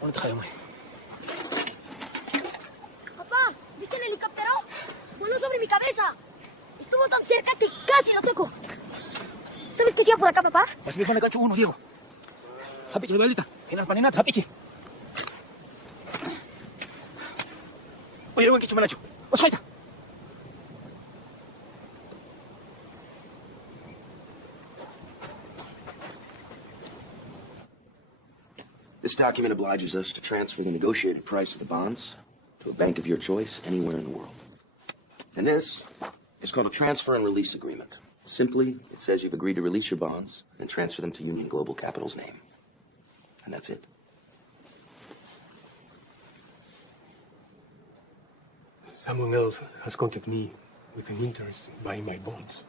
¿Dónde tayo, güey? Papá, ¿viste el helicóptero? Voló sobre mi cabeza. Estuvo tan cerca que casi lo toco. ¿Sabes qué hacía por acá, papá? Mas may na kacho uno, Diego. Hapit sa balita. Kinapaninat, hapit ki. Oye, ewan kicho manacho. Oswaita. This document obliges us to transfer the negotiated price of the bonds to a bank of your choice anywhere in the world. And this is called a transfer and release agreement. Simply, it says you've agreed to release your bonds and transfer them to Union Global Capital's name. And that's it. Someone else has contacted me with an interest in buying my bonds.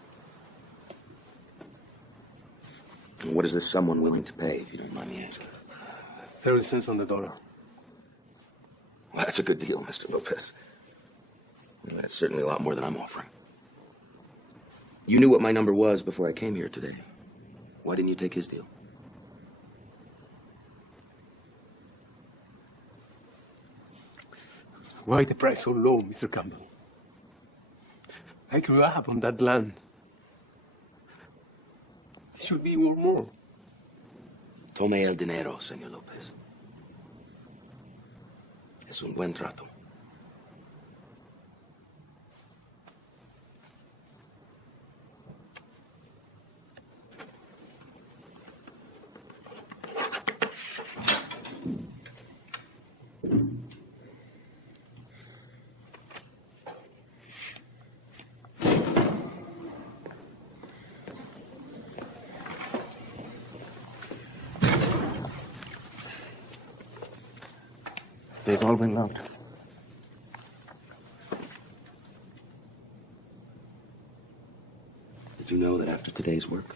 And what is this someone willing to pay, if you don't mind me asking? 30 cents on the dollar. Well, that's a good deal, Mr. Lopez. Well, that's certainly a lot more than I'm offering. You knew what my number was before I came here today. Why didn't you take his deal? Why the price so low, Mr. Campbell? I grew up on that land. It should be worth more. Tome el dinero, señor López. Es un buen trato. They've all been locked. Did you know that after today's work,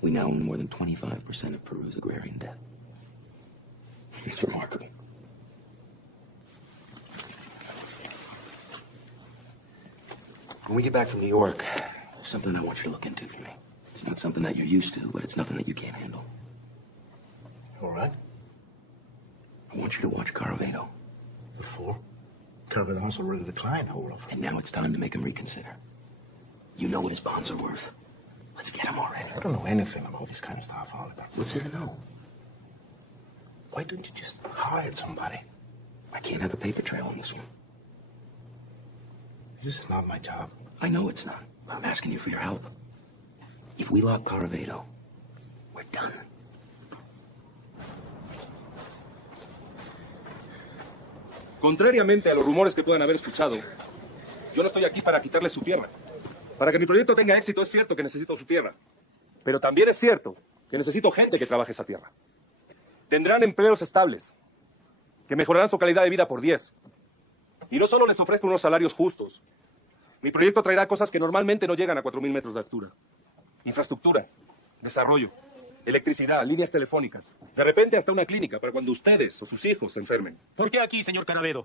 we now own more than 25% of Peru's agrarian debt? It's remarkable. When we get back from New York, there's something I want you to look into for me. It's not something that you're used to, but it's nothing that you can't handle. All right. I want you to watch Caravado. Before? Carver has already declined, Olaf. And now it's time to make him reconsider. You know what his bonds are worth. Let's get him already. I don't know anything about this kind of stuff, Oliver. What's there to know? Why don't you just hire somebody? I can't have a paper trail on this one. This is not my job. I know it's not. I'm asking you for your help. If we lock Caravado, we're done. Contrariamente a los rumores que puedan haber escuchado, yo no estoy aquí para quitarles su tierra. Para que mi proyecto tenga éxito es cierto que necesito su tierra, pero también es cierto que necesito gente que trabaje esa tierra. Tendrán empleos estables, que mejorarán su calidad de vida por 10. Y no solo les ofrezco unos salarios justos. Mi proyecto traerá cosas que normalmente no llegan a 4.000 metros de altura. Infraestructura, desarrollo, electricidad, líneas telefónicas. De repente hasta una clínica para cuando ustedes o sus hijos se enfermen. ¿Por qué aquí, señor Caravedo?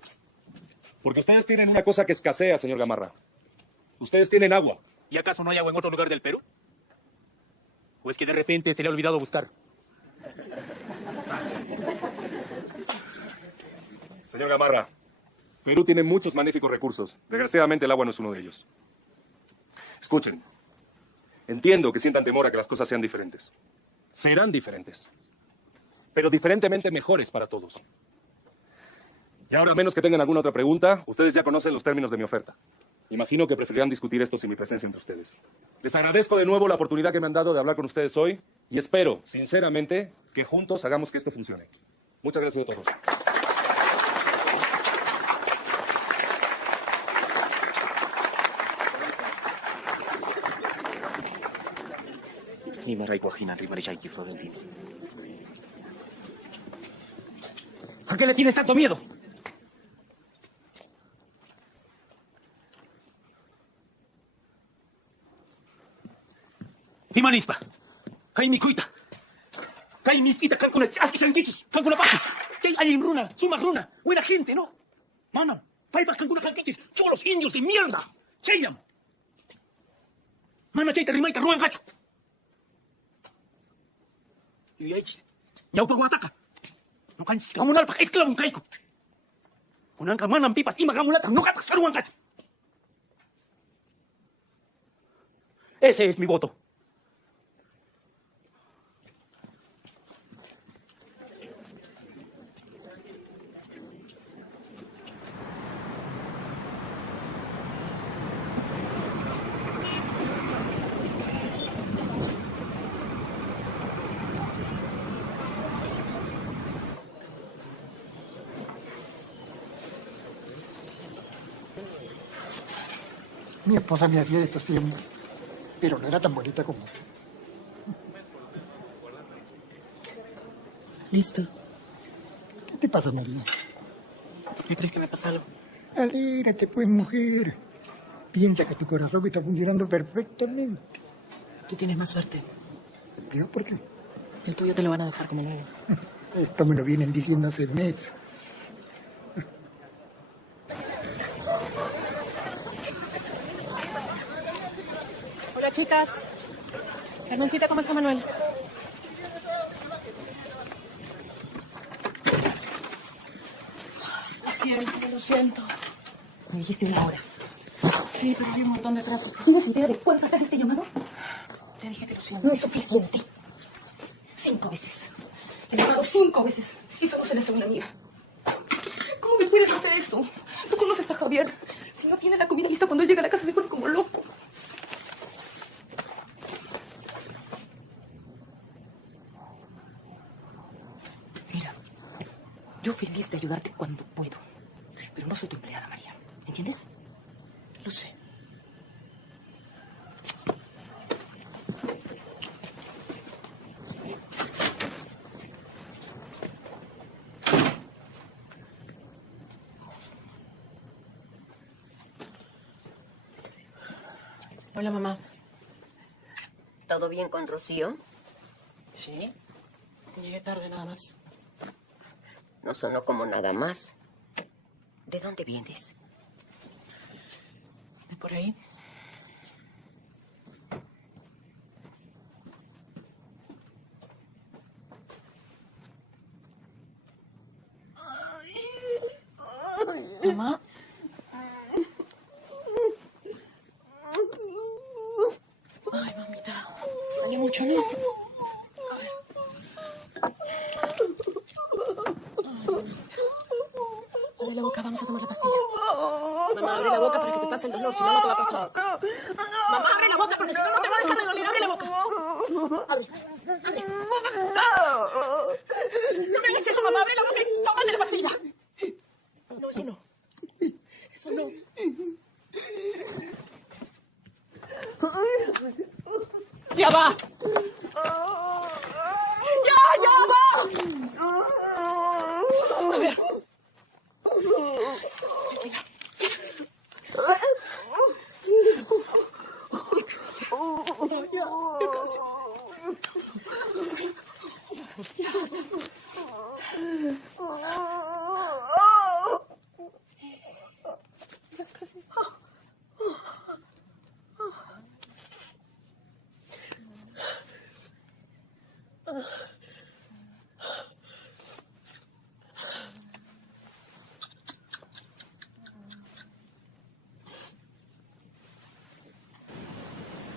Porque ustedes tienen una cosa que escasea, señor Gamarra. Ustedes tienen agua. ¿Y acaso no hay agua en otro lugar del Perú? ¿O es que de repente se le ha olvidado buscar? Señor Gamarra, Perú tiene muchos magníficos recursos. Desgraciadamente el agua no es uno de ellos. Escuchen. Entiendo que sientan temor a que las cosas sean diferentes. Serán diferentes. Pero diferentemente mejores para todos. Y ahora, a menos que tengan alguna otra pregunta, ustedes ya conocen los términos de mi oferta. Imagino que preferirán discutir esto sin mi presencia entre ustedes. Les agradezco de nuevo la oportunidad que me han dado de hablar con ustedes hoy y espero, sinceramente, que juntos hagamos que esto funcione. Muchas gracias a todos. ¿A qué le tienes tanto miedo? Timanispa, kay mikuita, kay miskita, kankuna aski sankichis, kankuna pasi, kay alin runa, sumas runa, buena gente, ¿no? Mama, paipas kankuna kankichis, cholos indios de mierda, chayam. Mana chayta rimaita ruan gacho. Y ahí, ñaupa guataca, No kan sigamunal pa esklabong kaiko. Unang kamanang pipas imagamulat ang nukat saruang kati. Ese es mi voto. Mi esposa me hacía esto siempre, pero no era tan bonita como tú. Listo. ¿Qué te pasa, María? ¿Por qué crees que me pasa algo? Alégrate, pues, mujer. Piensa que tu corazón está funcionando perfectamente. Tú tienes más suerte. ¿Pero por qué? El tuyo te lo van a dejar como nuevo. Esto me lo vienen diciendo hace meses. Hola, chicas. Carmencita, ¿cómo está Manuel? Lo siento. Me dijiste 1 hora. Sí, pero hay un montón de tráfico. ¿Tienes idea de cuántas veces te he llamado? Te dije que lo siento. No es suficiente. 5 veces. He llamado 5 veces y solo se le hace una amiga. ¿Cómo me puedes hacer eso? Tú conoces a Javier. Si no tiene la comida lista cuando él llega a la casa se pone como loco. Mira, yo feliz de ayudarte cuando puedo. Pero no soy tu empleada, María. ¿Entiendes? Lo sé. Hola, mamá. ¿Todo bien con Rocío? Sí. Llegué tarde nada más. No sonó como nada más. ¿De dónde vienes? ¿De por ahí? Mamá. Ay, mamita. Duele mucho, ¿no? Abre la boca, vamos a tomar la pastilla. Mamá, abre la boca para que te pase el dolor, si no, no te va a pasar. Mamá, abre la boca porque si no, no te va a dejar de doler. Abre la boca. Abre. Abre. No me hagas eso, mamá. Abre la boca y tómate la pastilla. No, eso no. Eso no. ¡Ya va! ¡Ya va! A ver. Mira. Ya casi.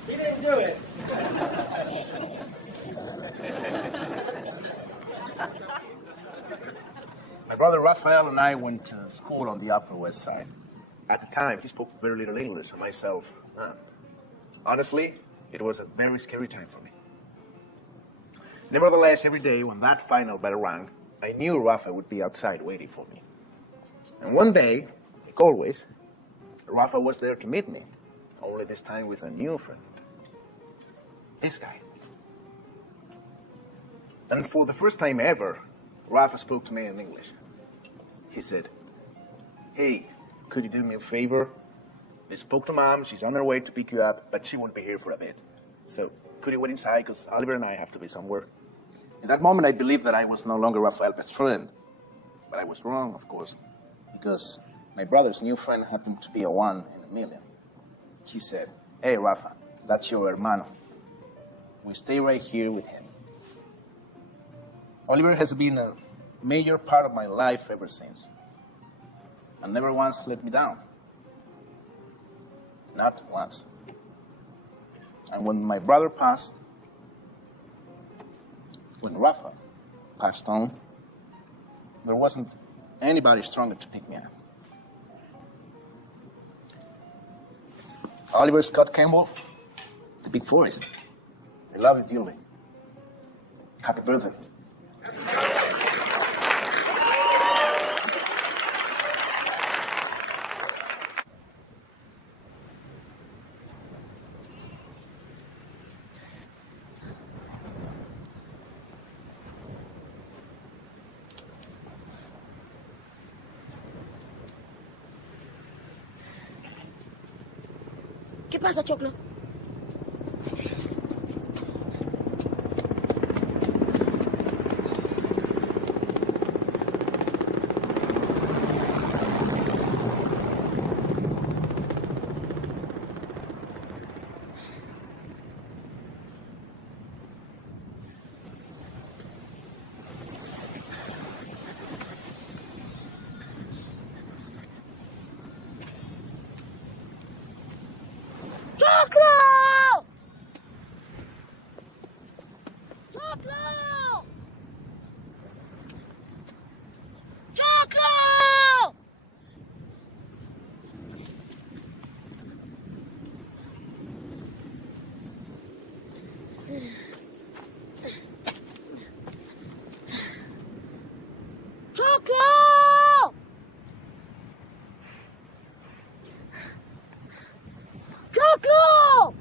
He didn't do it. My brother Raphael and I went to school on the Upper West Side. At the time, he spoke very little English, and myself. Honestly, it was a very scary time for me. Nevertheless, every day when that final bell rang, I knew Rafa would be outside waiting for me. And one day, like always, Rafa was there to meet me, only this time with a new friend. This guy. And for the first time ever, Rafa spoke to me in English. He said, "Hey, could you do me a favor? I spoke to Mom, she's on her way to pick you up, but she won't be here for a bit. So, could you wait inside, because Oliver and I have to be somewhere." In that moment, I believed that I was no longer Rafael's best friend. But I was wrong, of course, because my brother's new friend happened to be a 1 in a million. He said, "Hey, Rafa, that's your hermano. We stay right here with him." Oliver has been a major part of my life ever since. And never once let me down. Not once. And when my brother passed, when Rafa passed on, there wasn't anybody stronger to pick me up. Oliver Scott Campbell, the Big Forest. I love you dearly. Happy birthday. ¿Qué pasa, Choclo? ¡Choclo! ¡Choclo! ¡Choclo! ¡Choclo! ¡Choclo!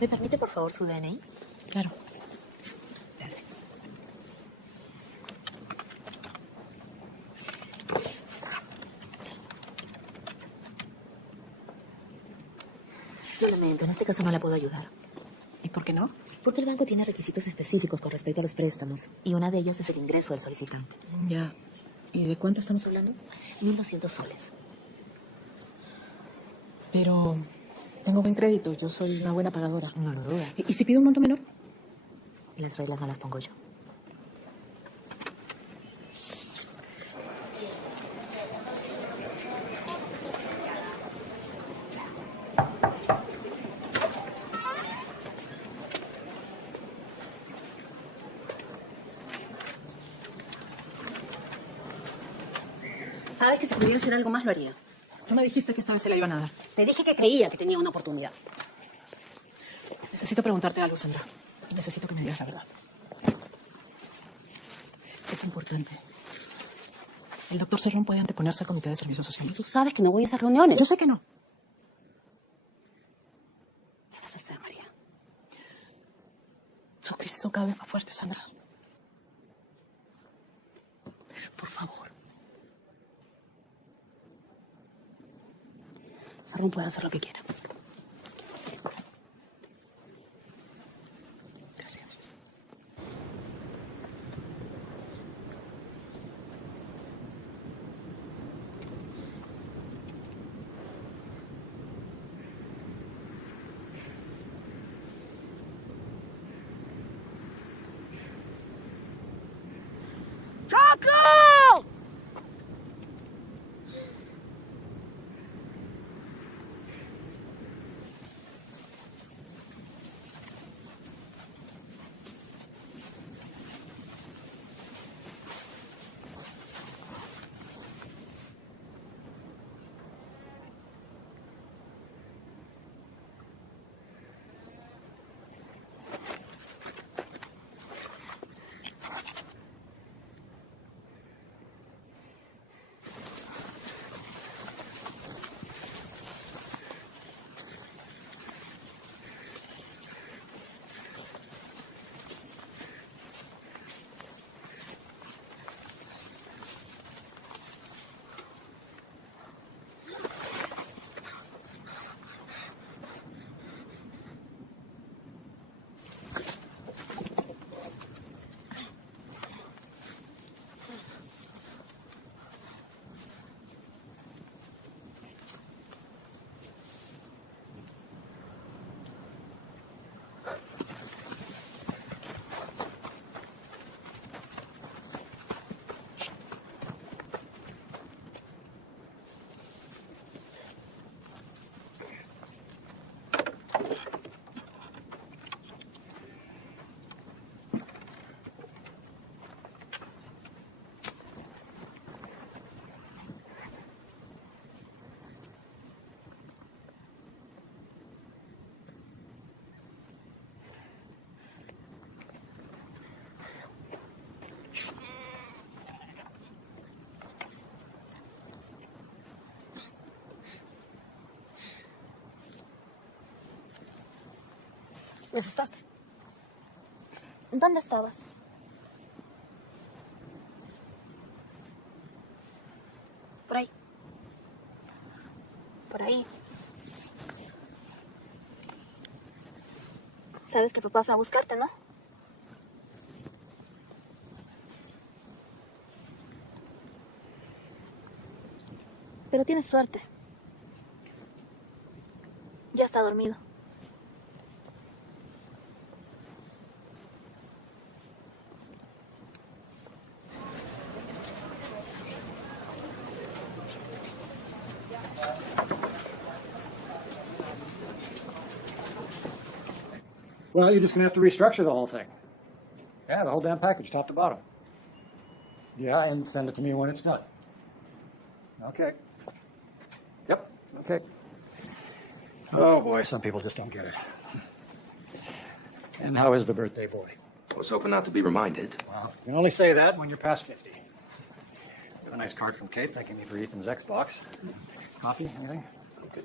¿Me permite, por favor, su DNI? Claro. Gracias. Lo lamento, en este caso no la puedo ayudar. ¿Y por qué no? Porque el banco tiene requisitos específicos con respecto a los préstamos, y una de ellas es el ingreso del solicitante. Ya. ¿Y de cuánto estamos hablando? 1.200 soles. Pero tengo buen crédito, yo soy una buena pagadora. No lo duda. ¿Y si pido un monto menor? Las reglas no las pongo yo. Sabes que si pudiera hacer algo más lo haría. Tú me dijiste que esta vez se la iban a dar. Te dije que creía que tenía una oportunidad. Necesito preguntarte algo, Sandra. Y necesito que me digas la verdad. Es importante. ¿El doctor Cerrón puede anteponerse al Comité de Servicios Sociales? Tú sabes que no voy a esas reuniones. Yo sé que no. ¿Qué vas a hacer, María? Su crisis son cada vez más fuertes, Sandra. Por favor. Cerrón puede hacer lo que quiera. Gracias. ¡Choclo! Me asustaste. ¿Dónde estabas? Por ahí. Por ahí. Sabes que papá fue a buscarte, ¿no? Pero tienes suerte. Ya está dormido. Well, you're just going to have to restructure the whole thing. Yeah, the whole damn package, top to bottom. Yeah, and send it to me when it's done. Okay. Yep, okay. Oh, boy, some people just don't get it. And how is the birthday boy? I was hoping not to be reminded. Well, you can only say that when you're past 50. Got a nice card from Kate thanking me for Ethan's Xbox. Coffee, anything? Okay.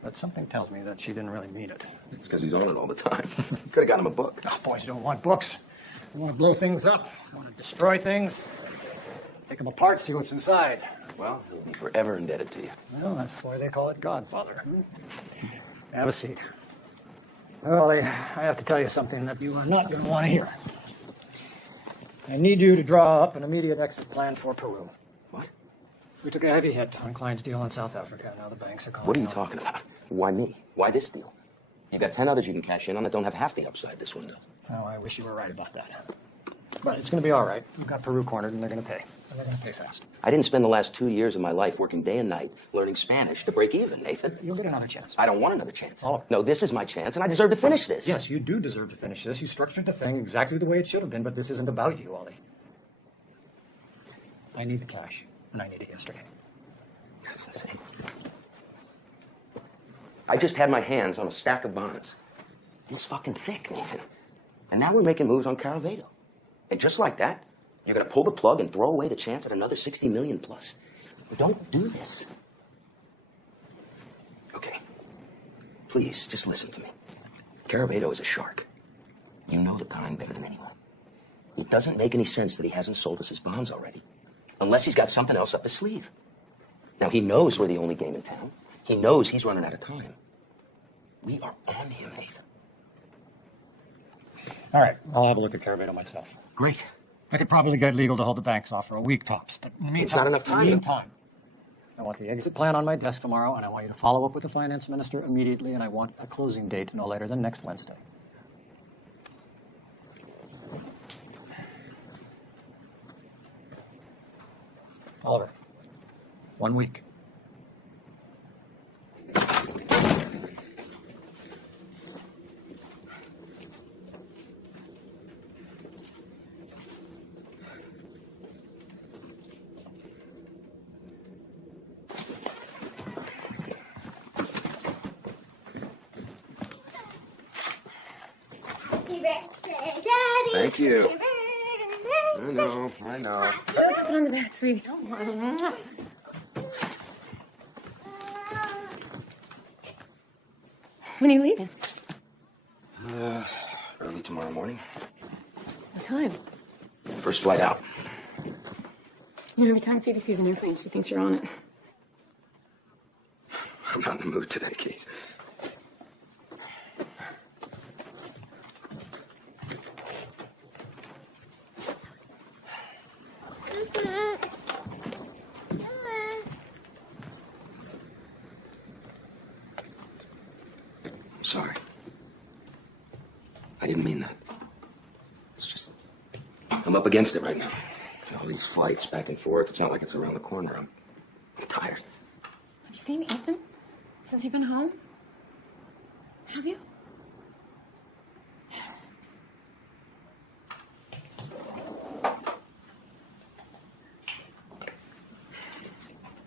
But something tells me that she didn't really mean it. It's because he's on it all the time. Could have got him a book. Oh, boys don't want books. They want to blow things up, want to destroy things, take them apart, see what's inside. Well, he'll be forever indebted to you. Well, that's why they call it Godfather. Have a seat. Well, I have to tell you something that you are not going to want to hear. I need you to draw up an immediate exit plan for Peru. What? We took a heavy hit on Klein's deal in South Africa. Now the banks are calling. What are you out. talking about? Why me? Why this deal? You've got 10 others you can cash in on that don't have half the upside this one does. Oh, I wish you were right about that. But it's going to be all right. We've got Peru cornered, and they're going to pay. And they're going to pay fast. I didn't spend the last 2 years of my life working day and night learning Spanish to break even, Nathan. You'll get another chance. I don't want another chance. Oh. No, this is my chance, and I deserve to finish this. Yes, you do deserve to finish this. You structured the thing exactly the way it should have been, but this isn't about you, Ollie. I need the cash, and I need it yesterday. This is insane. I just had my hands on a stack of bonds. This fucking thick, Nathan. And now we're making moves on Caravado. And just like that, you're going to pull the plug and throw away the chance at another 60 million plus. Don't do this. Okay. Please, just listen to me. Caravado is a shark. You know the kind better than anyone. It doesn't make any sense that he hasn't sold us his bonds already. Unless he's got something else up his sleeve. Now, he knows we're the only game in town. He knows he's running out of time. We are on him, Nathan. All right, I'll have a look at Caravado myself. Great. I could probably get legal to hold the banks off for a week tops, but in the meantime... It's not enough time. In the meantime, I want the exit plan on my desk tomorrow, and I want you to follow up with the finance minister immediately, and I want a closing date no later than next Wednesday. Oliver, 1 week. Thank you. I know, I know. Put on the back, sweetie. When are you leaving? Early tomorrow morning. What time? First flight out. You know, every time Phoebe sees an airplane, she thinks you're on it. I'm not in the mood today, Keith. I'm sorry. I didn't mean that. It's just, I'm up against it right now. All these flights back and forth. It's not like it's around the corner. I'm tired. Have you seen Ethan since you've been home? Have you?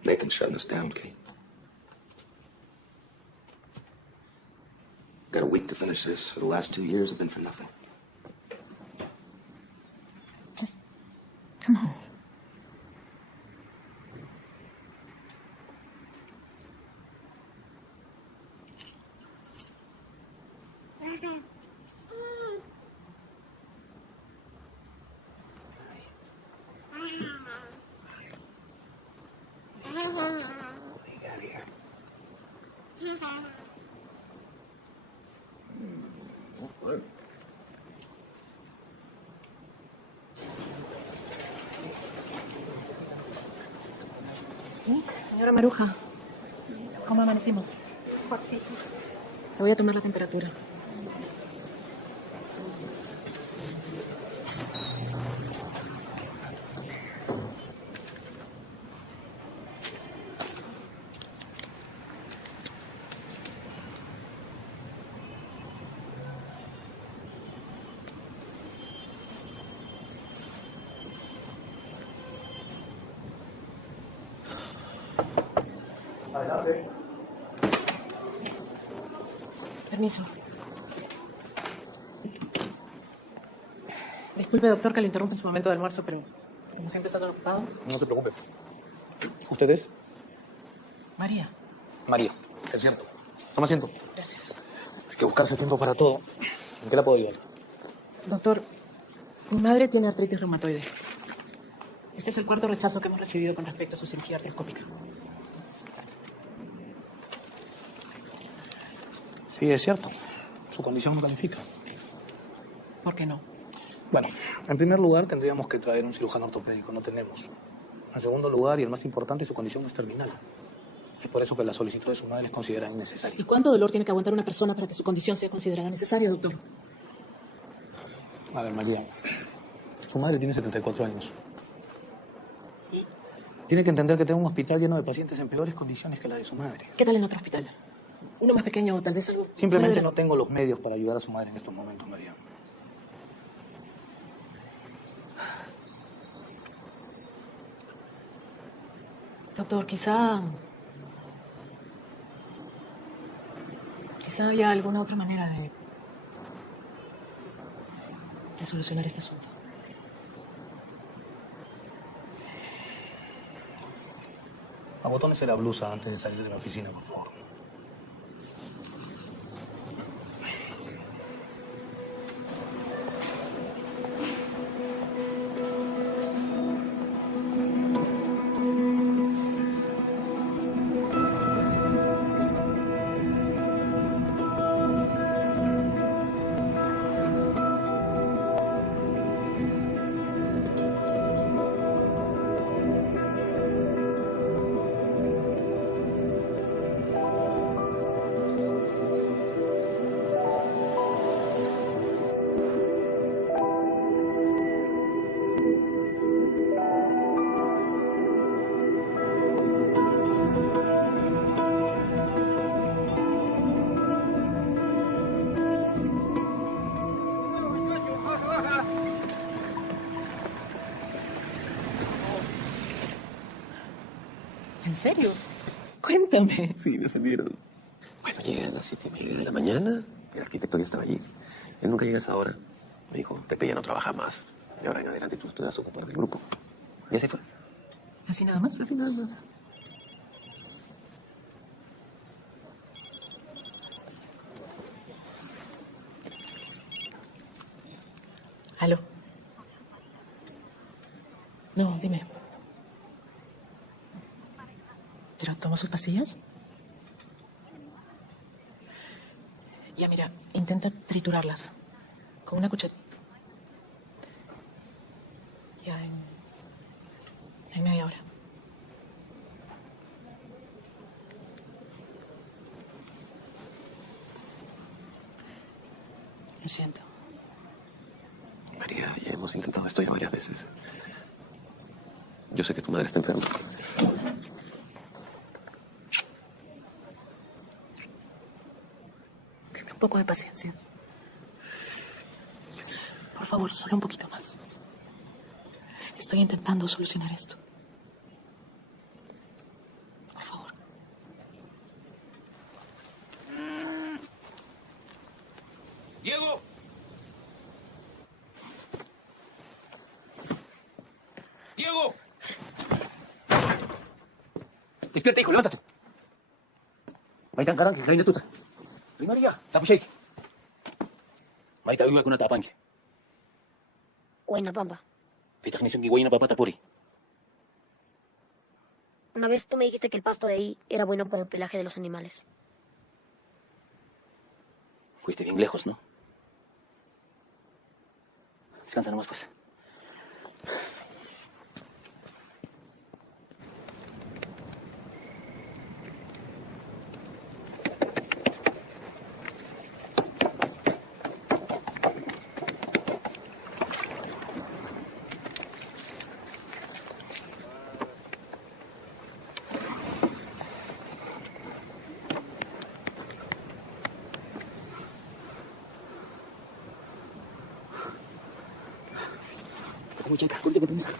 Nathan's shutting us down, Kate. Got a week to finish this. For the last 2 years have been for nothing. Just come home. Señora Maruja, ¿cómo amanecimos? Le voy a tomar la temperatura. Permiso. Disculpe, doctor, que le interrumpa en su momento de almuerzo, pero como siempre está tan ocupado. No se preocupe. ¿Usted es? María. María, es cierto. Toma asiento. Gracias. Hay que buscarse tiempo para todo. ¿En qué la puedo ayudar? Doctor, mi madre tiene artritis reumatoide. Este es el cuarto rechazo que hemos recibido con respecto a su cirugía artroscópica. Sí, es cierto. Su condición no califica. ¿Por qué no? Bueno, en primer lugar tendríamos que traer un cirujano ortopédico. No tenemos. En segundo lugar, y el más importante, su condición es terminal. Es por eso que la solicitud de su madre es considerada innecesaria. ¿Y cuánto dolor tiene que aguantar una persona para que su condición sea considerada necesaria, doctor? A ver, María. Su madre tiene 74 años. Tiene que entender que tengo un hospital lleno de pacientes en peores condiciones que la de su madre. ¿Qué tal en otro hospital? Uno más pequeño o tal vez algo... Simplemente no tengo los medios para ayudar a su madre en estos momentos, María. Doctor, quizá haya alguna otra manera de solucionar este asunto. Abotónese la blusa antes de salir de la oficina, por favor. ¿En serio? Cuéntame. Sí, me salieron. Bueno, llegué a las 7:30 de la mañana. El arquitecto ya estaba allí. Él nunca llega a esa hora. Me dijo, Pepe ya no trabaja más. De ahora en adelante tú te vas a ocupar del grupo. Y así fue. ¿Así nada más? Así nada más. ¿Aló? No, dime. ¿Pero tomó sus pastillas? Ya, mira, intenta triturarlas con una cuchara. Ya, en media hora. Lo siento. María, ya hemos intentado esto ya varias veces. Yo sé que tu madre está enferma. Un poco de paciencia. Por favor, solo un poquito más. Estoy intentando solucionar esto. Por favor. ¡Diego! ¡Diego! Despierta, hijo, levántate. Maitan karang, kain na tuta. María, tapos siya. Maita uwi ko na tapang. Buena pampa. Pitak ni sangi na papatapuri. Una vez tú me dijiste que el pasto de ahí era bueno para el pelaje de los animales. Fuiste bien lejos, ¿no? Descansa nomás, pues. muñeca, cuéntame tu música.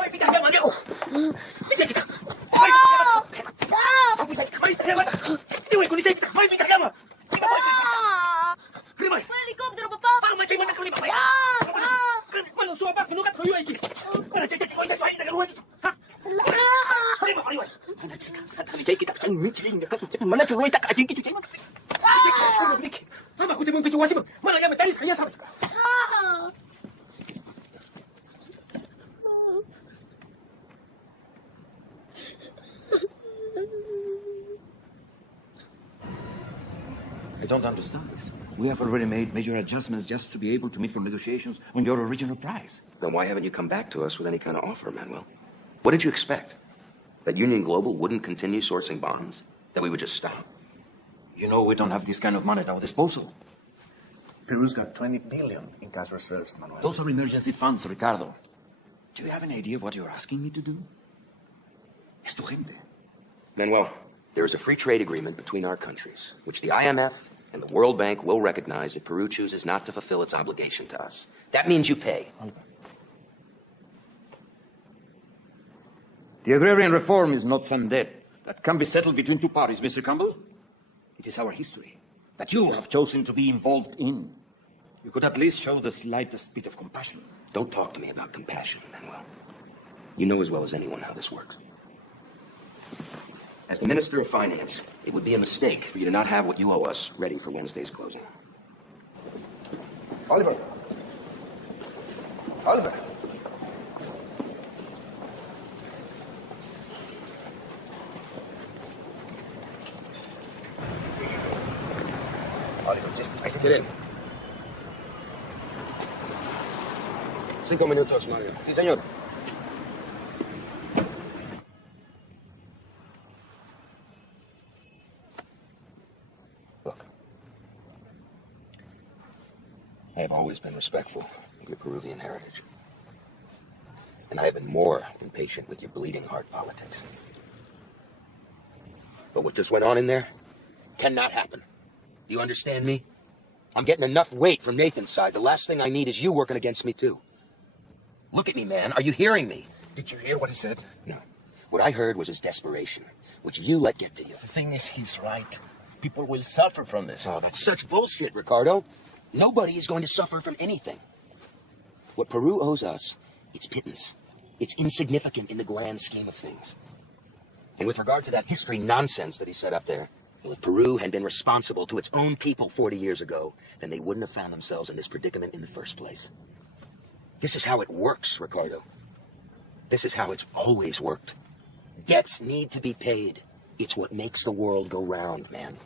¡Ay, pica, llama, Diego! ¡Misequita! ¡Ay, Diego, con Misequita! ¡Ay, pica, llama! ¡Rimay! ¡Un helicóptero, papá! ¡Parang may chay man na papaya! ¡Malo, suwa pa! ¡Kunukat ko yun! ¡Para chay chay chay chay chay nagaluhan ito! ¡Ha! ¡Rimay, rimay! ¡Kami chay kita kasang michiling! ¡Mana churuay tak ajing kichu chay man! ¡Chay kita sa rubrik! ¡Hama ko timong kichu wasim! ¡Mana yama talis kaya sabes ka! I don't understand this. We have already made major adjustments just to be able to meet for negotiations on your original price. Then why haven't you come back to us with any kind of offer, Manuel? What did you expect? That Union Global wouldn't continue sourcing bonds? That we would just stop? You know we don't have this kind of money at our disposal. Peru's got 20 billion in cash reserves, Manuel. Those are emergency funds, Ricardo. Do you have an idea of what you're asking me to do? Es tu gente. Manuel, there is a free trade agreement between our countries, which the IMF and the World Bank will recognize if Peru chooses not to fulfill its obligation to us. That means you pay. The agrarian reform is not some debt that can be settled between two parties, Mr. Campbell. It is our history that you have chosen to be involved in. You could at least show the slightest bit of compassion. Don't talk to me about compassion, Manuel. You know as well as anyone how this works. As the Minister of Finance, it would be a mistake for you to not have what you owe us ready for Wednesday's closing. Oliver. Oliver. Oliver, just hay que querer. 5 minutos, Mario. Sí, señor. Look. I have always been respectful of your Peruvian heritage. And I have been more impatient with your bleeding heart politics. But what just went on in there cannot happen. Do you understand me? I'm getting enough weight from Nathan's side. The last thing I need is you working against me, too. Look at me, man. Are you hearing me? Did you hear what he said? No. What I heard was his desperation, which you let get to you. The thing is, he's right. People will suffer from this. Oh, that's such bullshit, Ricardo. Nobody is going to suffer from anything. What Peru owes us, it's pittance. It's insignificant in the grand scheme of things. And with regard to that history nonsense that he set up there, well, if Peru had been responsible to its own people 40 years ago, then they wouldn't have found themselves in this predicament in the first place. This is how it works, Ricardo. This is how it's always worked. Debts need to be paid. It's what makes the world go round, man.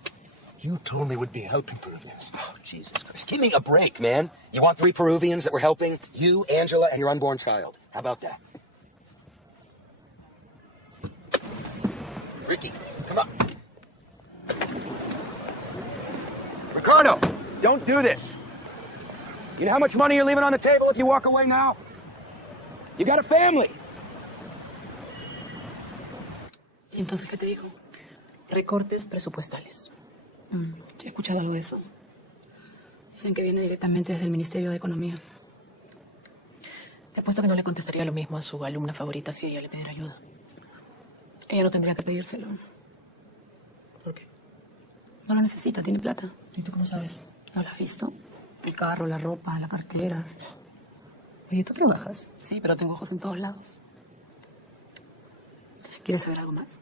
You told me we'd be helping Peruvians. Oh, Jesus Christ. Give me a break, man. You want 3 Peruvians that we're helping? You, Angela, and your unborn child. How about that? Ricky, come on. Ricardo, don't do this. You know how much money you're leaving on the table if you walk away now? You got a family. ¿Y entonces qué te dijo? Recortes presupuestales. He escuchado algo de eso. Dicen que viene directamente desde el Ministerio de Economía. He apuesto que no le contestaría lo mismo a su alumna favorita si ella le pidiera ayuda. Ella no tendría que pedírselo. ¿Por qué? No lo necesita, tiene plata. ¿Y tú cómo sabes? ¿No lo has visto? El carro, la ropa, las carteras. Oye, ¿tú trabajas? Sí, pero tengo ojos en todos lados. ¿Quieres saber algo más?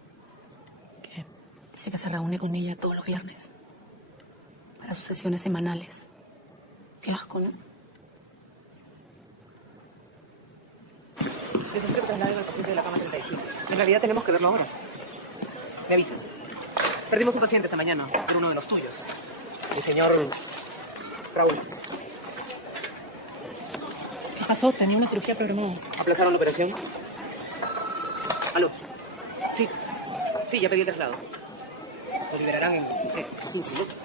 ¿Qué? Dice que se reúne con ella todos los viernes. Para sus sesiones semanales. Qué asco, ¿no? Necesito que trasladen al paciente de la cama 35. En realidad tenemos que verlo ahora. Me avisan. Perdimos un paciente esta mañana. Era uno de los tuyos. El señor Raúl. ¿Qué pasó? Tenía una cirugía programada. ¿Aplazaron la operación? ¿Aló? Sí. Sí, ya pedí el traslado. Lo liberarán en, no sé, 15 minutos.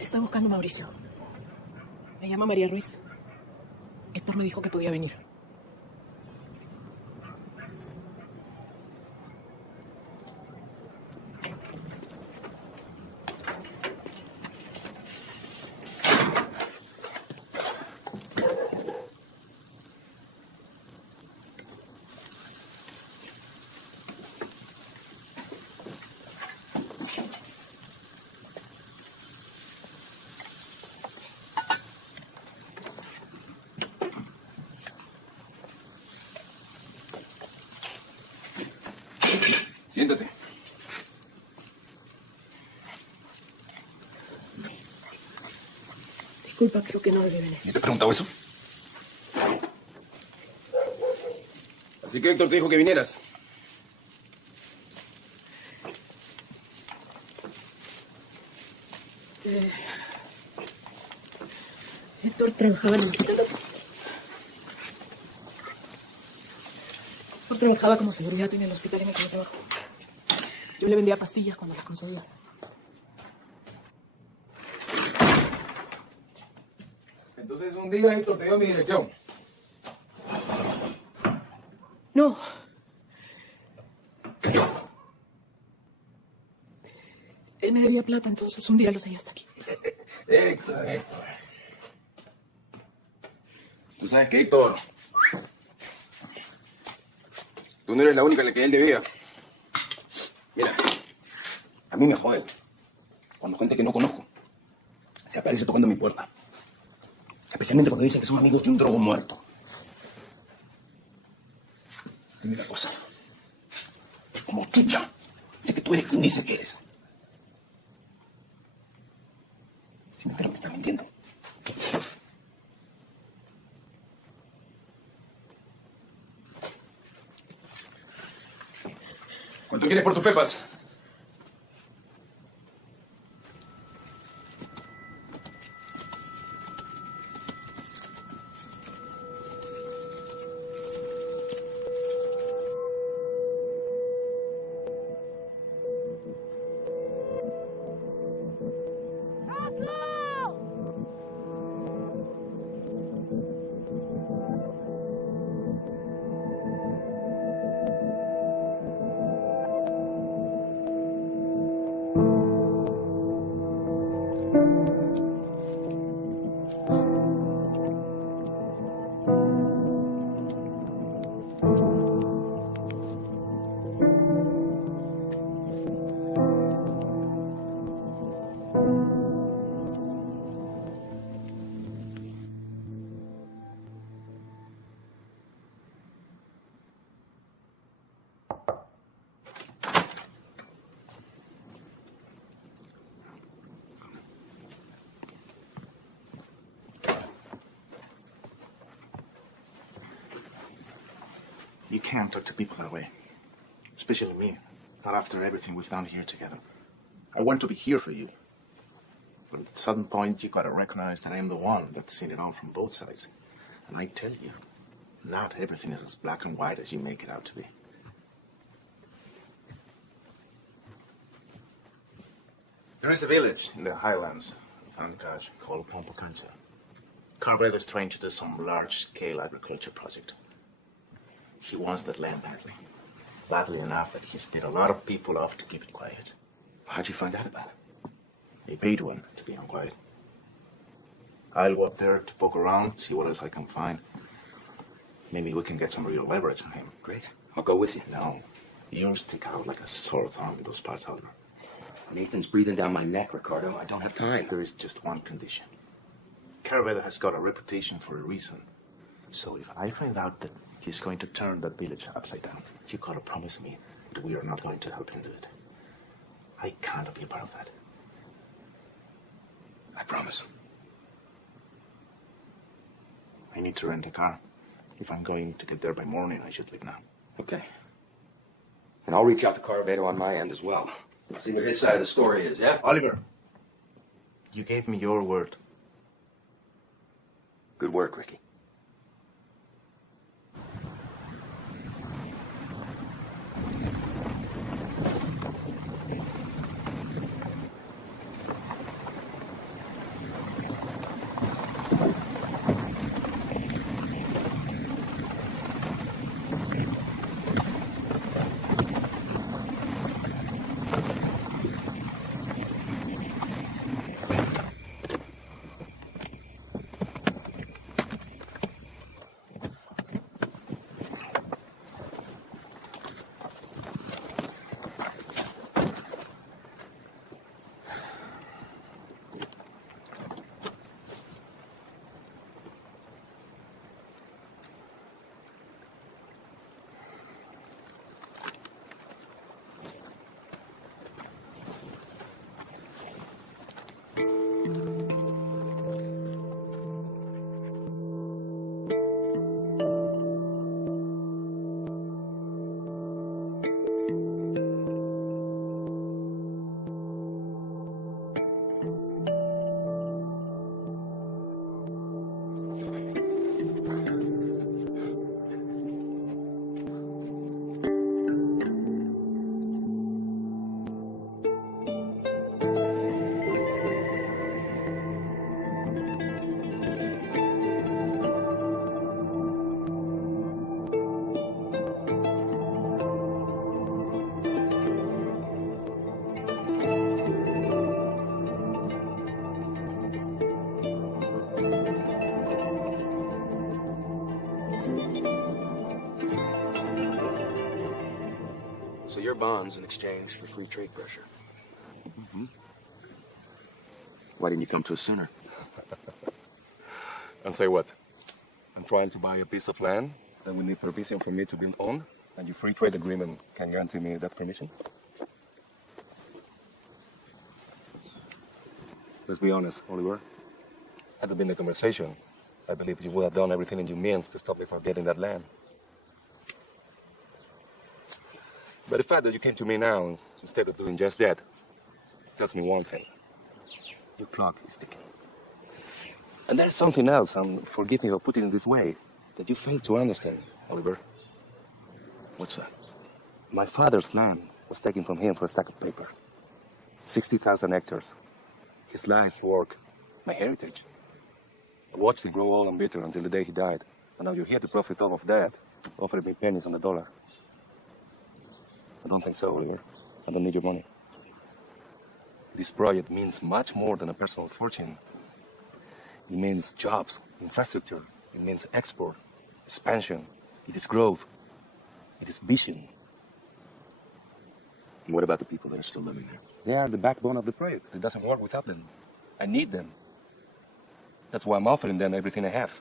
Estoy buscando a Mauricio. Me llama María Ruiz. Héctor me dijo que podía venir. Siéntate. Disculpa, creo que no debe venir. ¿Yo te he preguntado eso? Así que Héctor te dijo que vinieras. Héctor trabajaba en el hospital. Héctor trabajaba como seguridad en el hospital en el que yo trabajo. Yo le vendía pastillas cuando las conseguía. Entonces un día Héctor te dio mi dirección. No. Él me debía plata, entonces un día lo seguí hasta aquí. Héctor. ¿Tú sabes qué, Héctor? Tú no eres la única a la que él debía. Mira, a mí me jode cuando gente que no conozco se aparece tocando mi puerta. Especialmente cuando dicen que son amigos de un drogo muerto. Dime una cosa. Como chucha, sé que tú eres quien dice que eres. Si me entero, me estás mintiendo. ¿Cuánto quieres por tus pepas? You can't talk to people that way. Especially me. Not after everything we've done here together. I want to be here for you. But at some point, you gotta recognize that I'm the one that's seen it all from both sides. And I tell you, not everything is as black and white as you make it out to be. There is a village in the highlands of Ancash called Pampacancha. Carver is trying to do some large-scale agriculture project. He wants that land badly. Badly enough that he's paid a lot of people off to keep it quiet. How'd you find out about it? They paid one to be unquiet. I'll go up there to poke around, see what else I can find. Maybe we can get some real leverage on him. Great. I'll go with you. No. You'll stick out like a sore thumb in those parts, Oliver. Nathan's breathing down my neck, Ricardo. I don't have time. There is just one condition. Caravella has got a reputation for a reason. So if I find out that he's going to turn that village upside down, you gotta promise me that we are not going to help him do it. I can't be a part of that. I promise. I need to rent a car. If I'm going to get there by morning, I should leave now. Okay. And I'll reach out to Carvedo on my end as well. See what his side of the story is, yeah? Oliver, you gave me your word. Good work, Ricky. Your bonds in exchange for free trade pressure. Mm-hmm. Why didn't you come to us sooner? And say what? I'm trying to buy a piece of land that will need permission for me to build on, and your free trade agreement can guarantee me that permission? Let's be honest, Oliver. Had there been a conversation, I believe you would have done everything in your means to stop me from getting that land. But the fact that you came to me now, instead of doing just that, tells me one thing. Your clock is ticking. And there's something else, forgive me for putting it this way, that you failed to understand, Oliver. What's that? My father's land was taken from him for a stack of paper. 60,000 hectares. His life, work, my heritage. I watched him grow old and bitter until the day he died. And now you're here to profit off of that, offering me pennies on the dollar. I don't think so, Oliver. I don't need your money. This project means much more than a personal fortune. It means jobs, infrastructure. It means export, expansion. It is growth. It is vision. And what about the people that are still living there? They are the backbone of the project. It doesn't work without them. I need them. That's why I'm offering them everything I have.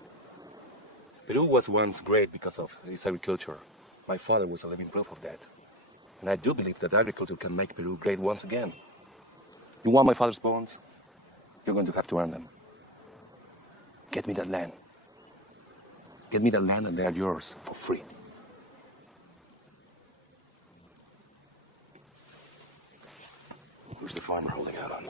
Peru was once great because of its agriculture. My father was a living proof of that. And I do believe that agriculture can make Peru great once again. You want my father's bones? You're going to have to earn them. Get me that land. Get me that land and they are yours for free. Who's the farmer holding out on me?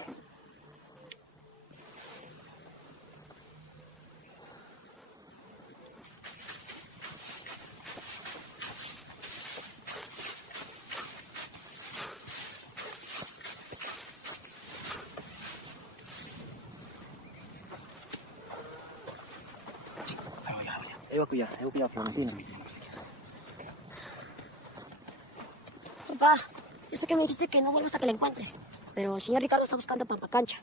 He cuidado a Florentina. Papá, yo sé que me dijiste que no vuelvo hasta que la encuentre. Pero el señor Ricardo está buscando Pampacancha.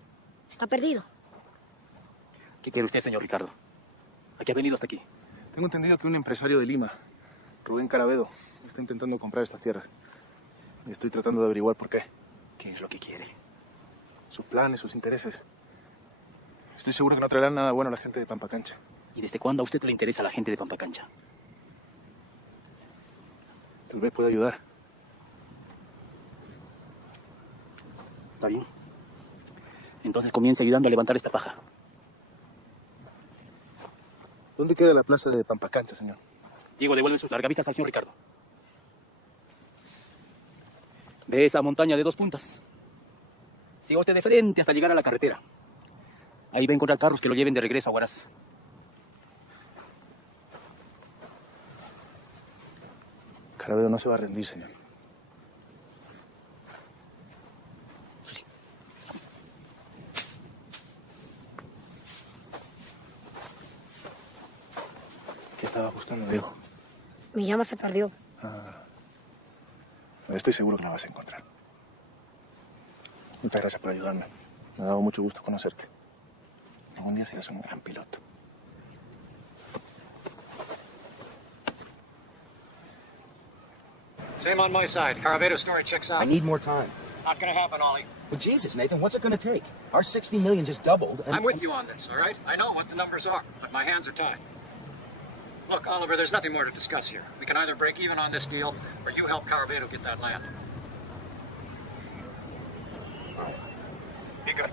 Está perdido. ¿Qué quiere usted, señor Ricardo? ¿A qué ha venido hasta aquí? Tengo entendido que un empresario de Lima, Rubén Carabedo, está intentando comprar estas tierras. Y estoy tratando de averiguar por qué. ¿Qué es lo que quiere? Sus planes, sus intereses. Estoy seguro que no traerán nada bueno a la gente de Pampacancha. ¿Y desde cuándo a usted le interesa la gente de Pampacancha? Tal vez pueda ayudar. ¿Está bien? Entonces comience ayudando a levantar esta paja. ¿Dónde queda la plaza de Pampacancha, señor? Diego, devuelve sus largavistas al señor Ricardo. ¿Ve esa montaña de 2 puntas? Siga usted de frente hasta llegar a la carretera. Ahí va a encontrar carros que lo lleven de regreso a Huaraz. Carabedo no se va a rendir, señor. ¿Qué estaba buscando, Diego? Mi llama se perdió. Estoy seguro que la vas a encontrar. Muchas gracias por ayudarme. Me ha dado mucho gusto conocerte. Algún día serás un gran piloto. Same on my side. Caravedo's story checks out. I need more time. Not gonna happen, Ollie. Well, Jesus, Nathan, what's it going to take? Our 60 million just doubled. I'm with you on this, all right? I know what the numbers are, but my hands are tied. Look, Oliver, there's nothing more to discuss here. We can either break even on this deal, or you help Caravedo get that land. Be good.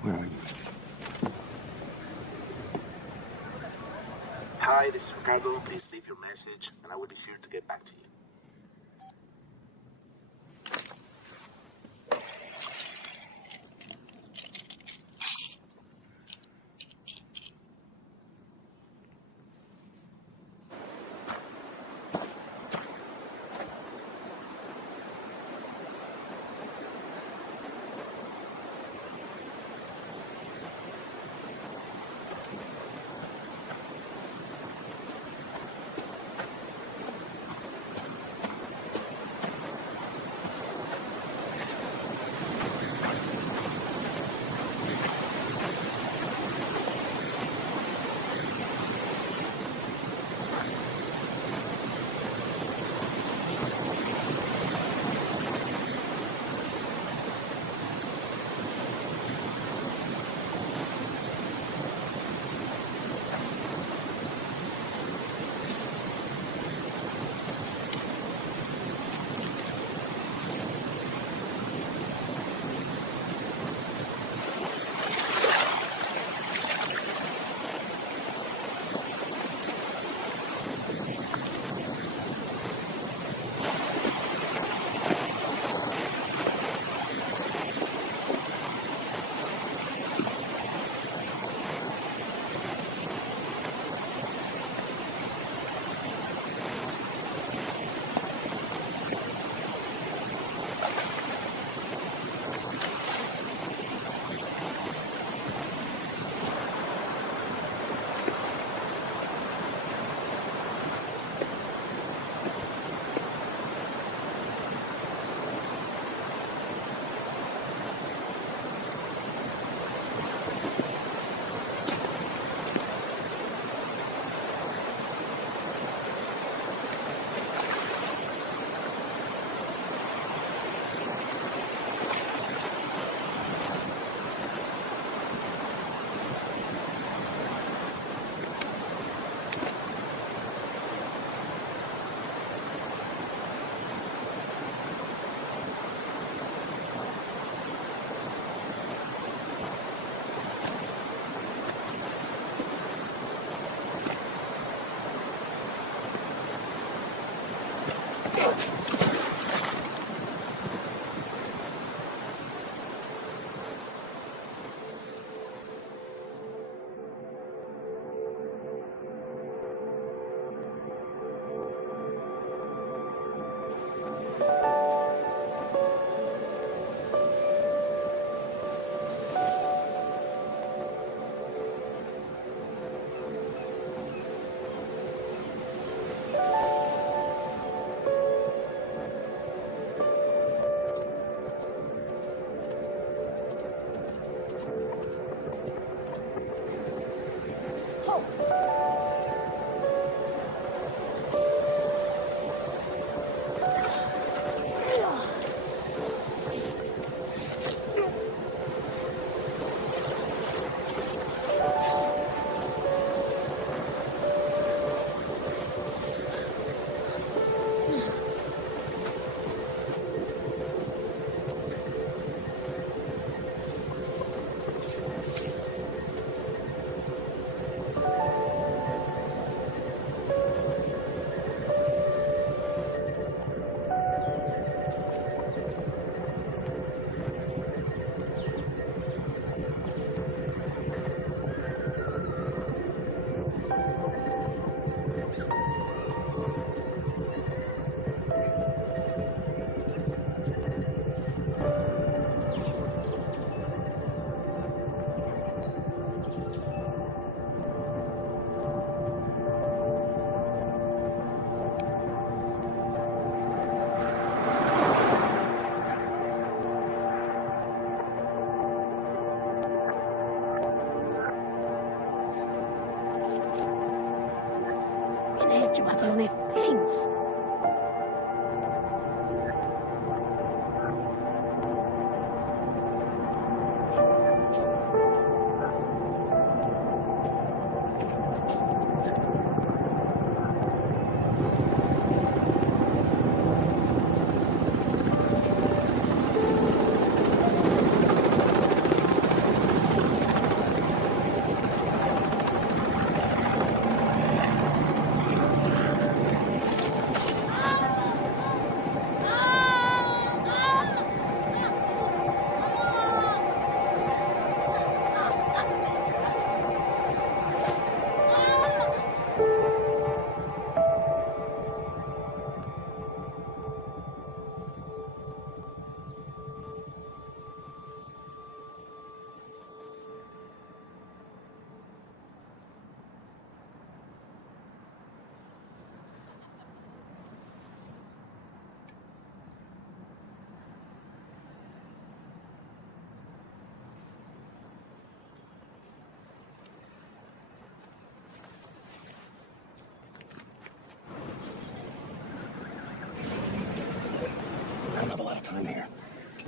Where are you? Hi, this is Ricardo. Please leave your message, and I will be sure to get back to you.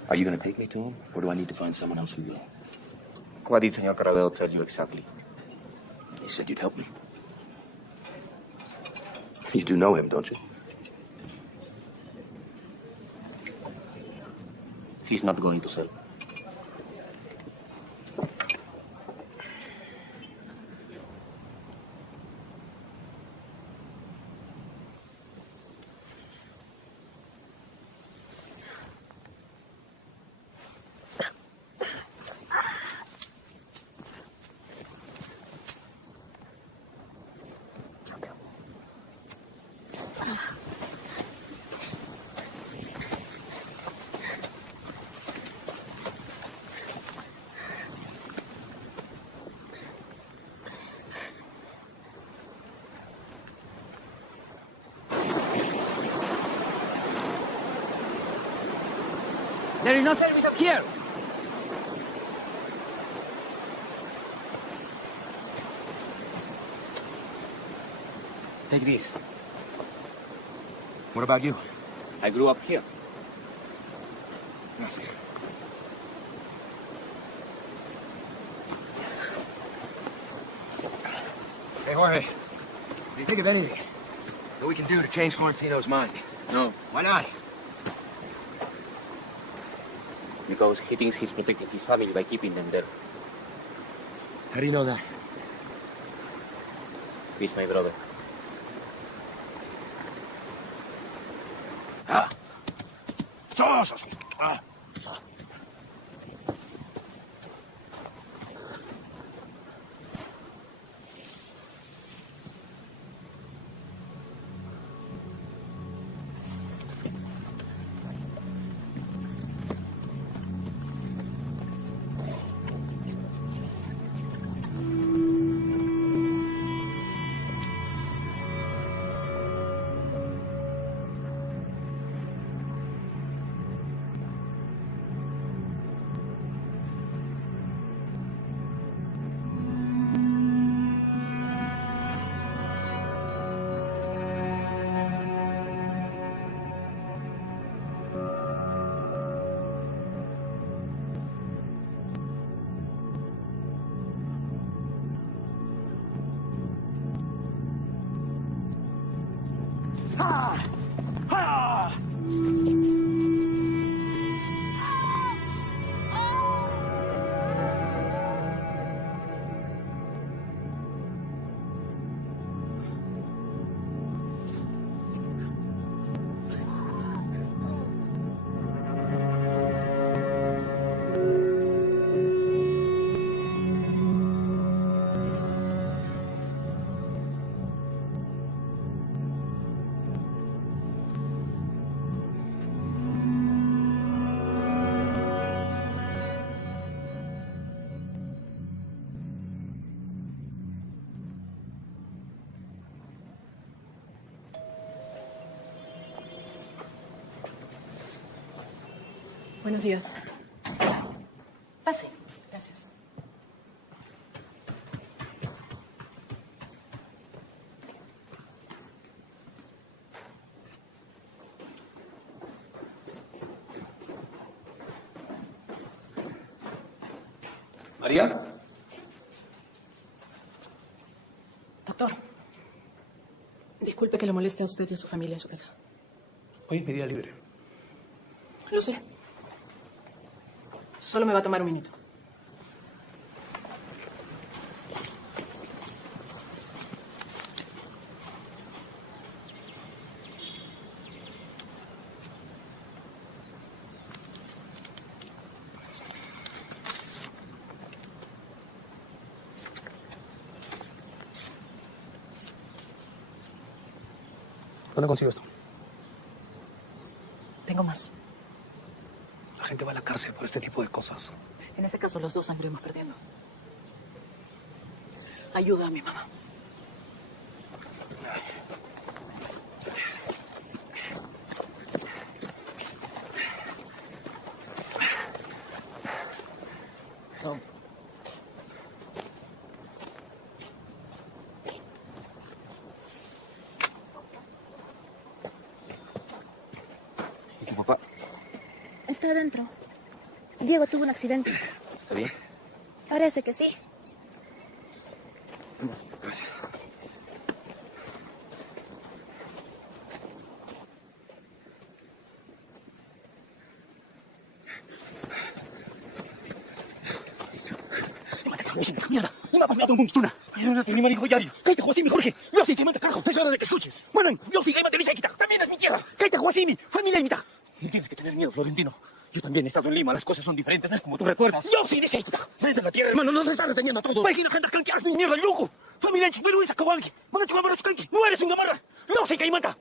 Are you going to take me to him, or do I need to find someone else who will? What did Senor Carabello tell you exactly? He said you'd help me. You do know him, don't you? He's not going to sell. There is no service up here. Take this. What about you? I grew up here. Gracias. Hey, Jorge. Do you think of anything that we can do to change Florentino's mind? No. Why not? Because he thinks he's protecting his family by keeping them there. How do you know that? He's my brother. Ah. Buenos días. Pase. Gracias. María. Doctor, disculpe que le moleste a usted y a su familia en su casa. Hoy es mi día libre. Lo sé. Solo me va a tomar un minuto. ¿Dónde consigo esto? Tengo más. La gente va a la cárcel por este tipo de cosas. En ese caso, los dos saldremos perdiendo. Ayuda a mi mamá. No. ¿Y tu papá? Está adentro. Diego tuvo un accidente. ¿Está bien? Parece que sí. Gracias. ¡Mierda! ¡Una palmeada un bumstuna! ¡Ni marico diario! ¡Cállate, Joacimi, Jorge! ¡Yo sí, Caimanta, carajo! ¡Es hora de que escuches! ¡Manan! ¡Yo sí, Caimanta, Villa Quita! ¡También es mi tierra! ¡Cállate, Joacimi! ¡Familia y mitad! No tienes que tener miedo, Florentino. Yo también he estado en Lima, las cosas son diferentes, no es como tú recuerdas. ¡Yo sí, dice Quita! ¡Vete a la tierra, hermano! ¡No te estás deteniendo a todos! ¡Página, gente, canqueas, mi mierda, loco! ¡Familia, Perú, esa cabalgue! ¡Mana, chugamaro, chucanqui! ¡No eres un gamarra! ¡No sé, Caimanta!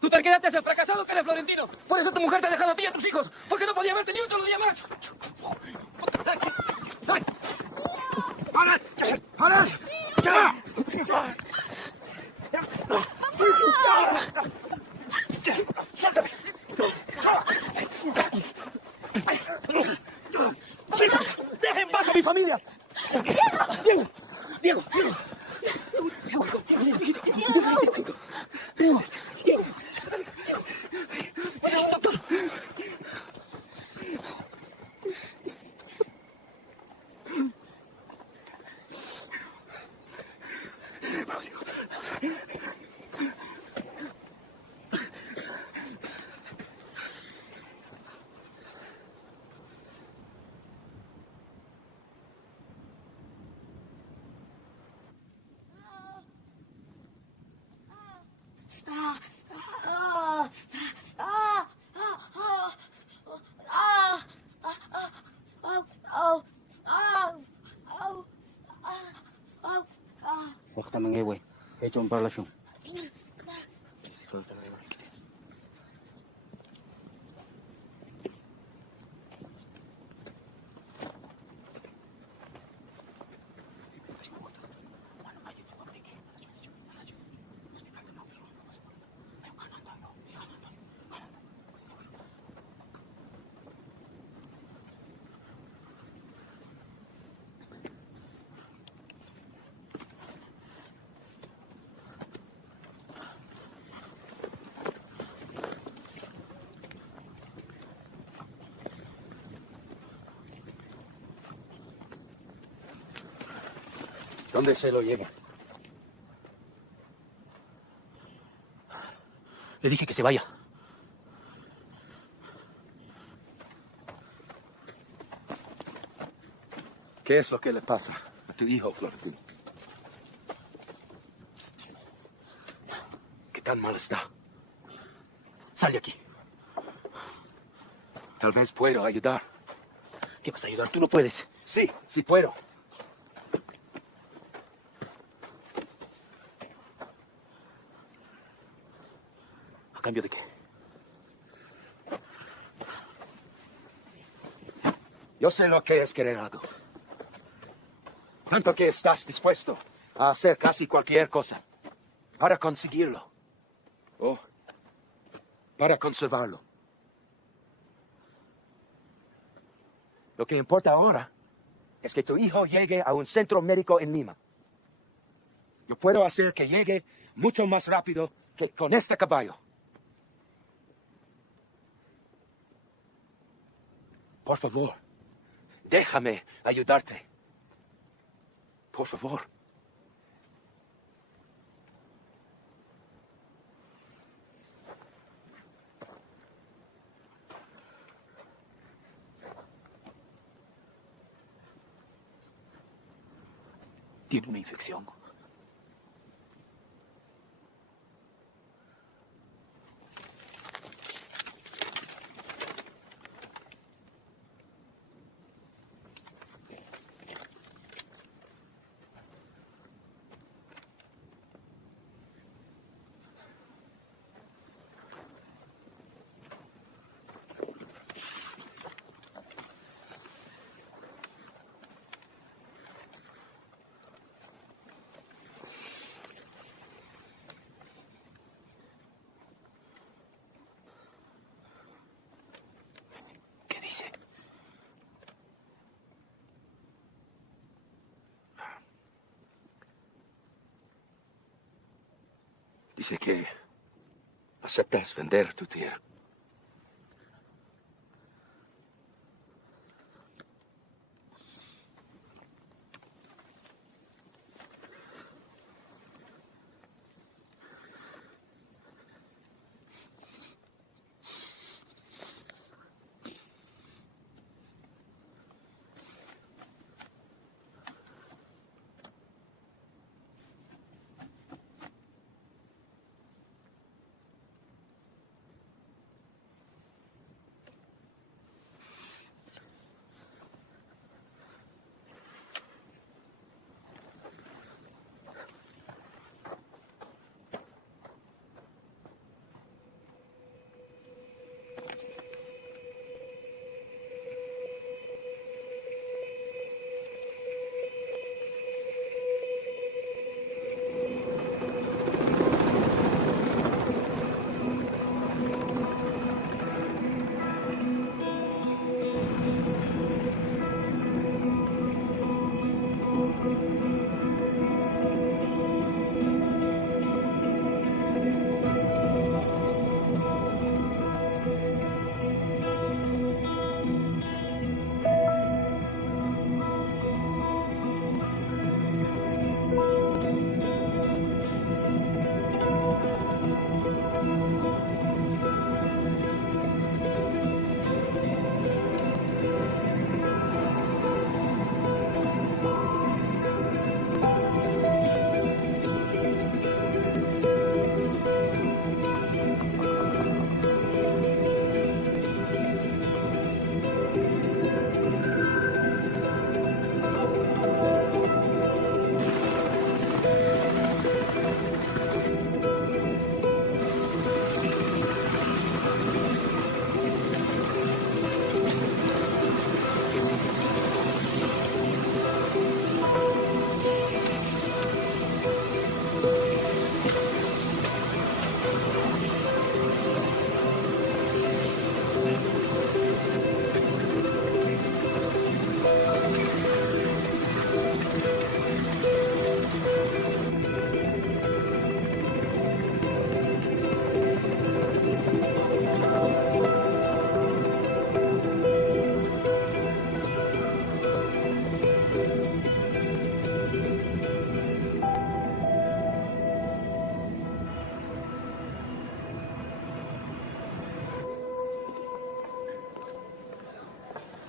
Tu terquedad te hace fracasado que eres Florentino. Por eso tu mujer te ha dejado a ti y a tus hijos. Porque no podía verte ni un solo día más. ¡Suéltame! ¡Dejen en paz a mi familia! ¡Diego! ¡Diego! Waktu taman ngewe. Hecho un parlasyon. ¿Dónde se lo lleva? Le dije que se vaya. ¿Qué es lo que le pasa a tu hijo, Florentino? ¿Qué tan mal está? Sal de aquí. Tal vez puedo ayudar. ¿Qué vas a ayudar? Tú no puedes. Sí, sí puedo. ¿A cambio de qué? Yo sé lo que es querer algo. Tanto que estás dispuesto a hacer casi cualquier cosa para conseguirlo. O para conservarlo. Lo que importa ahora es que tu hijo llegue a un centro médico en Lima. Yo puedo hacer que llegue mucho más rápido que con este caballo. Por favor, déjame ayudarte. Por favor. Tiene una infección. ¿Qué dice? Dice que aceptas vender tu tierra.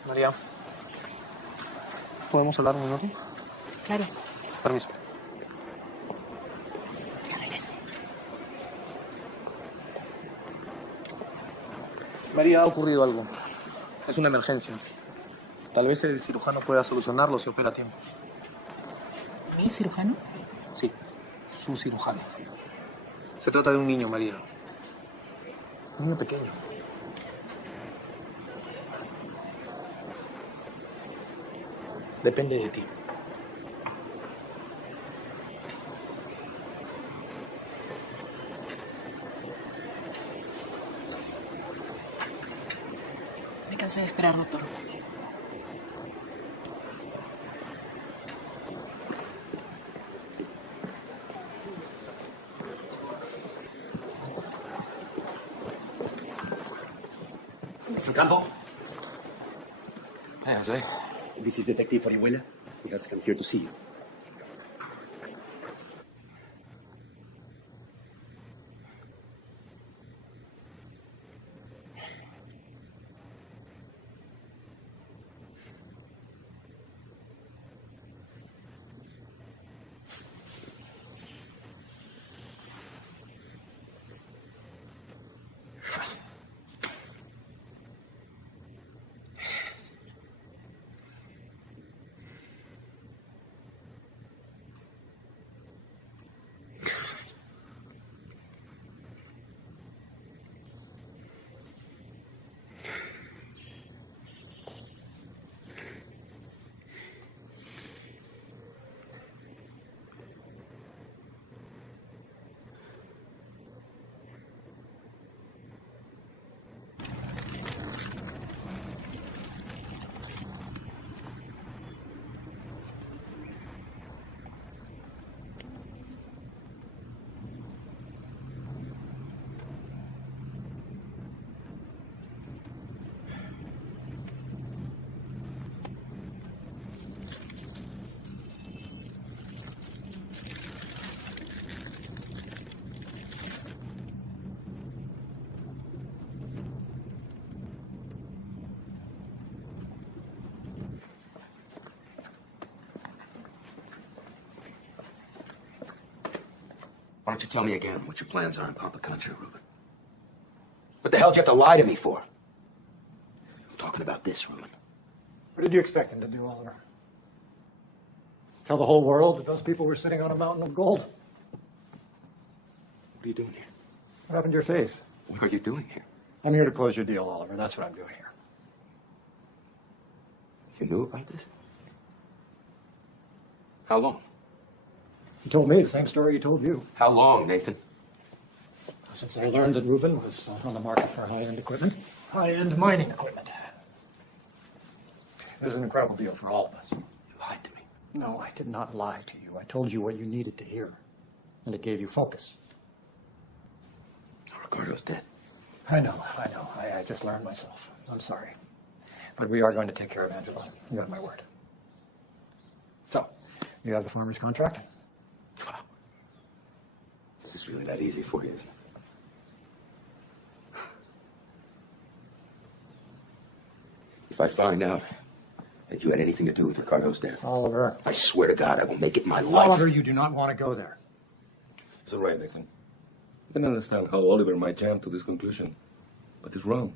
María, ¿podemos hablar un minuto? Claro. Permiso. Ya regreso. María, ha ocurrido algo. Es una emergencia. Tal vez el cirujano pueda solucionarlo si opera a tiempo. ¿Mi cirujano? Sí, su cirujano. Se trata de un niño, María. Un niño pequeño. Depende de ti. Me cansé de esperar, doctor. Mr. Campbell? Hi, Jose. This is Detective Orihuela. He has come here to see you. Why don't you tell me again what your plans are in Papa Contra, Ruben? What the hell did you have to lie to me for? I'm talking about this, Ruben. What did you expect him to do, Oliver? Tell the whole world that those people were sitting on a mountain of gold? What are you doing here? What happened to your face? What are you doing here? I'm here to close your deal, Oliver. That's what I'm doing here. You knew about this? How long? He told me the same story he told you. How long, Nathan? Since I learned that Reuben was on the market for high-end equipment, high-end mining equipment. This is an incredible deal for all of us. You lied to me. No, I did not lie to you. I told you what you needed to hear, and it gave you focus. Ricardo's dead. I know. I just learned myself. I'm sorry. But we are going to take care of Angela. You have my word. So, you have the farmer's contract? Wow. This is really that easy for you, isn't it? If I find out that you had anything to do with Ricardo's death, Oliver. I swear to God I will make it my life. Oliver, you do not want to go there. It's all right, Nathan. I can understand how Oliver might jump to this conclusion, but it's wrong.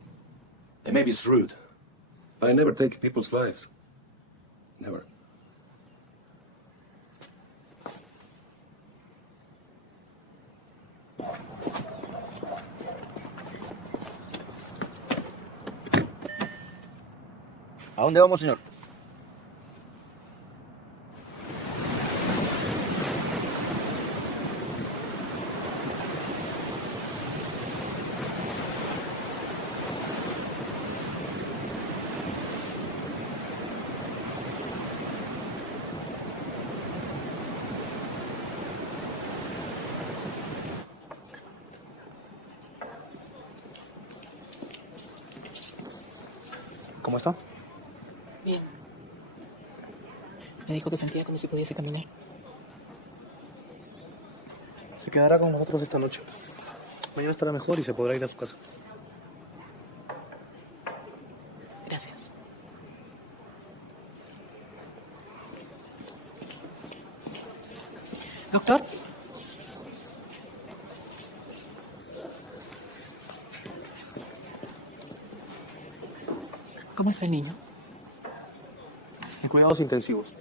And maybe it's rude. But I never take people's lives. Never. ¿A dónde vamos, señor? ¿Cómo está? Bien. Me dijo que sentía como si pudiese caminar. Se quedará con nosotros esta noche. Mañana estará mejor y se podrá ir a su casa. Gracias. Doctor. ¿Cómo está el niño? En cuidados intensivos.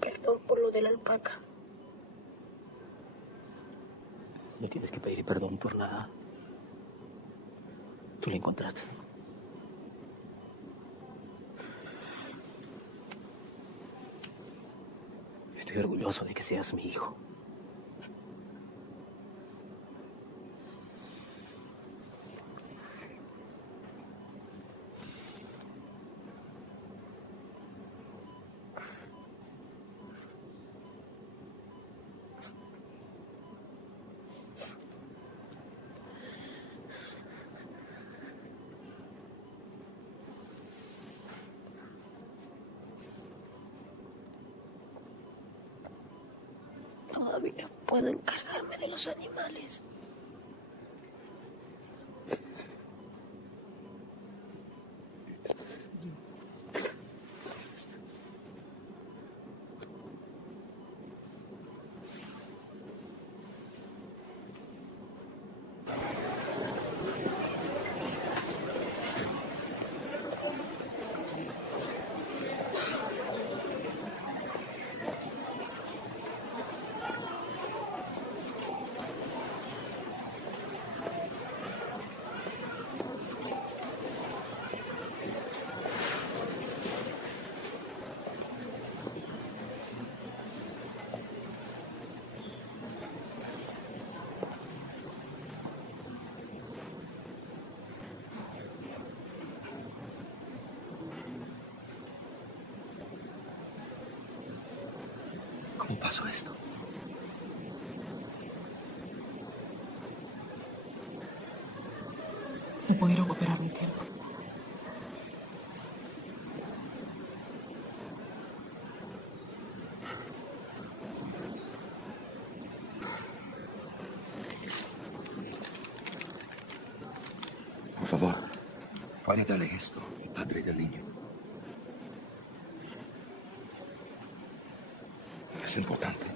Perdón por lo de la alpaca. No tienes que pedir perdón por nada. Tú la encontraste. Estoy orgulloso de que seas mi hijo. Todavía puedo encargarme de los animales. ¿Cómo pasó esto? No pudieron operar mi tiempo. Por favor, puede darle esto, padre del niño. Es importante.